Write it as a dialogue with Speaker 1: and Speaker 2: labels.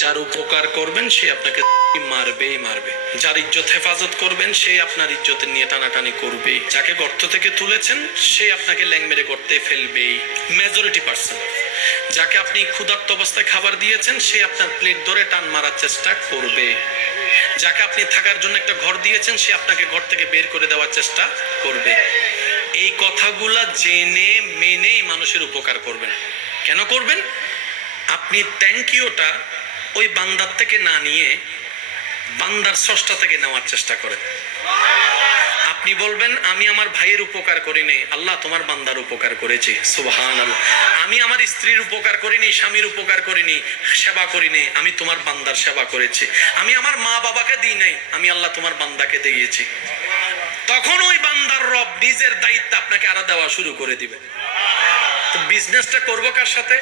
Speaker 1: যার উপকার করবেন, সে আপনাকে মারবেই মারবে। যার ইজ্জত হেফাজত করবেন, সে আপনার ইজ্জত নিয়ে টানাটানি করবে। যাকে গর্ত থেকে তুলেছেন, সে আপনাকে ল্যাং মেরে করতে ফেলবেই। মেজরিটি পার্সন যাকে আপনি ক্ষুধার্ত অবস্থায় খাবার দিয়েছেন, সে আপনার প্লেট ধরে টান মারার চেষ্টা করবে। যাকে আপনি থাকার জন্য একটা ঘর দিয়েছেন, সে আপনাকে ঘর থেকে বের করে দেওয়ার চেষ্টা করবে। এই কথাগুলা জেনে, মেনেই মানুষের উপকার করবেন। কেন করবেন? আপনি থ্যাংক ইউটা ওই বান্দার থেকে না নিয়ে বান্দার স্রষ্টা থেকে নেওয়ার চেষ্টা করে। আপনি বলবেন, আমি আমার ভাইয়ের উপকার করিনি। আল্লাহ, তোমার বান্দার উপকার করেছি। সুবহান আমি আমার স্ত্রীর উপকার করিনি, স্বামীর উপকার করিনি, সেবা করিনি। আমি তোমার বান্দার সেবা করেছি। আমি আমার মা বাবাকে দিই নাই, আমি আল্লাহ তোমার বান্দাকে দিয়েছি। তখন ওই বান্দার রব নিজের দায়িত্ব আপনাকে আরও দেওয়া শুরু করে দিবে। তো বিজনেসটা করব কার সাথে?